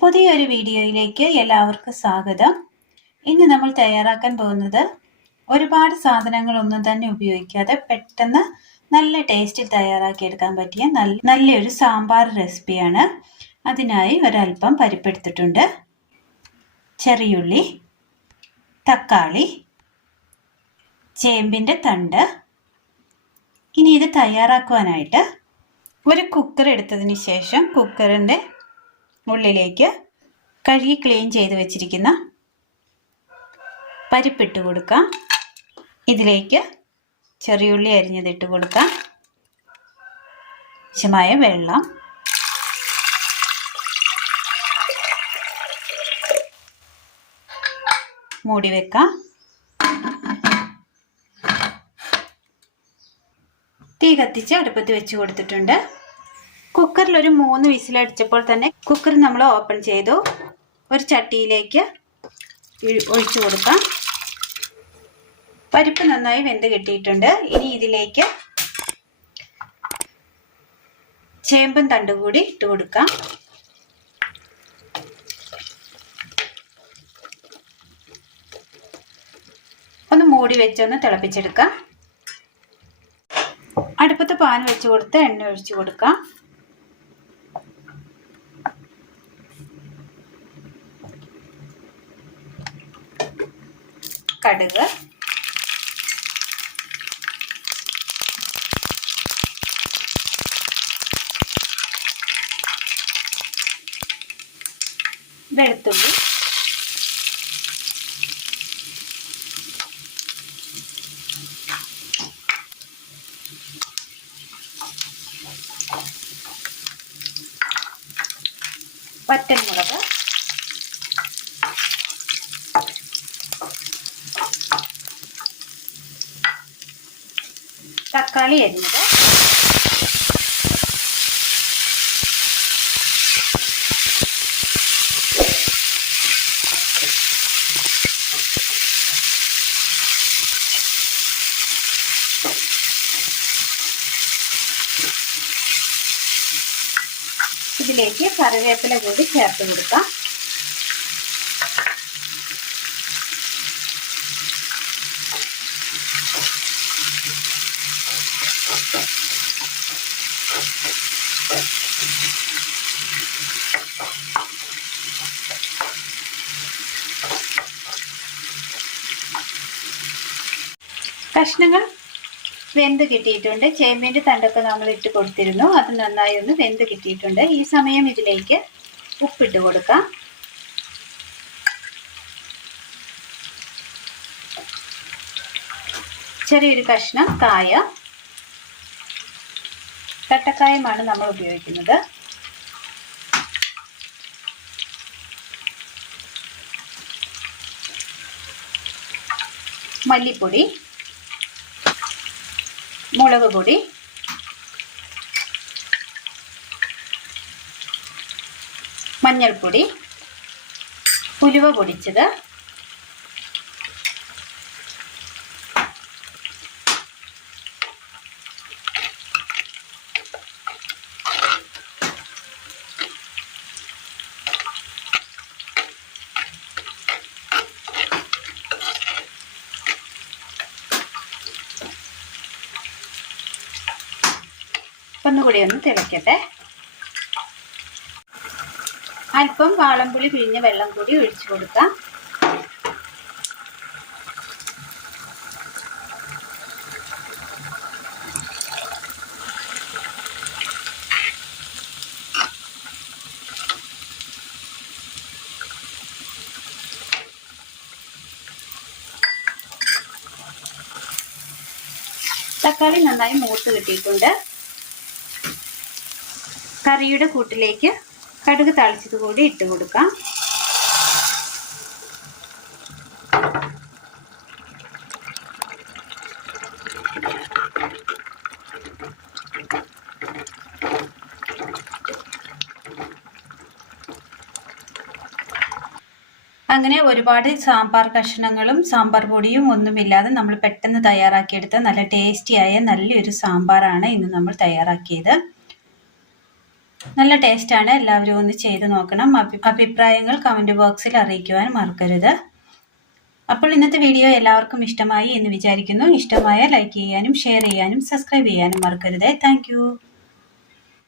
പുതിയൊരു വീഡിയോയിലേക്ക് എല്ലാവർക്കും സ്വാഗതം. ഇന്ന് നമ്മൾ തയ്യാറാക്കാൻ പോകുന്നത് ഒരുപാട് സാധനങ്ങൾ ഒന്നും തന്നെ ഉപയോഗിക്കാതെ പെട്ടെന്ന് നല്ല ടേസ്റ്റിൽ തയ്യാറാക്കിയെടുക്കാൻ പറ്റിയ നല്ല നല്ലൊരു സാമ്പാർ റെസിപ്പിയാണ് അതിനായി ഒരല്പം പരിപ്പെടുത്തിട്ടുണ്ട്. ചെറിയുള്ളി തക്കാളി ചേമ്പിന്റെ തണ്ട്. ഇനി ഇത് തയ്യാറാക്കുവാനായിട്ട് ഒരു കുക്കർ എടുത്തതിന് ശേഷം കുക്കറിന്റെ ഉള്ളിലേക്ക് കഴുകി ക്ലീൻ ചെയ്ത് വെച്ചിരിക്കുന്ന പരിപ്പിട്ട് കൊടുക്കാം. ഇതിലേക്ക് ചെറിയുള്ളി അരിഞ്ഞതിട്ട് കൊടുക്കാം. ആവശ്യമായ വെള്ളം. മൂടി വെക്കാം. തീ കത്തിച്ച് അടുപ്പത്ത് വെച്ച് കൊടുത്തിട്ടുണ്ട്. കുക്കറിൽ ഒരു മൂന്ന് വിസിലടിച്ചപ്പോൾ തന്നെ കുക്കർ നമ്മൾ ഓപ്പൺ ചെയ്തു. ഒരു ചട്ടിയിലേക്ക് ഒഴിച്ചു കൊടുക്കാം. പരിപ്പ് നന്നായി വെന്ത് കിട്ടിയിട്ടുണ്ട്. ഇനി ഇതിലേക്ക് ചേമ്പും തണ്ടും കൂടി ഇട്ട് കൊടുക്കാം. ഒന്ന് മൂടി വെച്ചൊന്ന് തിളപ്പിച്ചെടുക്കാം. അടുപ്പത്ത് പാൻ വെച്ച് കൊടുത്ത് എണ്ണ ഒഴിച്ചു കൊടുക്കാം. കടുക്. വെളുത്തുള്ളി. വറ്റൽമുളക്. തക്കാളി അരിഞ്ഞത്. ഇതിലേക്ക് കറിവേപ്പില കൂടി ചേർത്ത് കൊടുക്കാം. കഷ്ണങ്ങൾ വെന്ത് കിട്ടിയിട്ടുണ്ട്. ചേമ്പിന്റെ തണ്ടൊക്കെ നമ്മൾ ഇട്ട് കൊടുത്തിരുന്നു. അത് നന്നായി ഒന്ന് വെന്ത് കിട്ടിയിട്ടുണ്ട്. ഈ സമയം ഇതിലേക്ക് ഉപ്പിട്ട് കൊടുക്കാം. ചെറിയൊരു കഷ്ണം കായ. തട്ടക്കായമാണ് നമ്മൾ ഉപയോഗിക്കുന്നത്. മല്ലിപ്പൊടി മുളക് പൊടി മഞ്ഞൾപ്പൊടി ഉലുവ പൊടിച്ചത്. ഒന്നുകൂടി ഒന്ന് തിളയ്ക്കട്ടെ അല്പം വാളംപുളി പിഴിഞ്ഞ വെള്ളം കൂടി ഒഴിച്ചു കൊടുക്കാം. തക്കാളി നന്നായി മൂത്ത് കിട്ടിയിട്ടുണ്ട്. കറിയുടെ കൂട്ടിലേക്ക് കടുക് തളിച്ചത് കൂടി ഇട്ട് കൊടുക്കാം. അങ്ങനെ ഒരുപാട് സാമ്പാർ കഷ്ണങ്ങളും സാമ്പാർ പൊടിയും ഒന്നുമില്ലാതെ നമ്മൾ പെട്ടെന്ന് തയ്യാറാക്കിയെടുത്ത നല്ല ടേസ്റ്റിയായ നല്ലൊരു സാമ്പാറാണ് ഇന്ന് നമ്മൾ തയ്യാറാക്കിയത്. നല്ല ടേസ്റ്റാണ് എല്ലാവരും ഒന്ന് ചെയ്ത് നോക്കണം. അഭിപ്രായങ്ങൾ കമന്റ് ബോക്സിൽ അറിയിക്കുവാൻ മറക്കരുത്. അപ്പോൾ ഇന്നത്തെ വീഡിയോ എല്ലാവർക്കും ഇഷ്ടമായി എന്ന് വിചാരിക്കുന്നു. ഇഷ്ടമായ ലൈക്ക് ചെയ്യാനും ഷെയർ ചെയ്യാനും സബ്സ്ക്രൈബ് ചെയ്യാനും മറക്കരുത്. താങ്ക്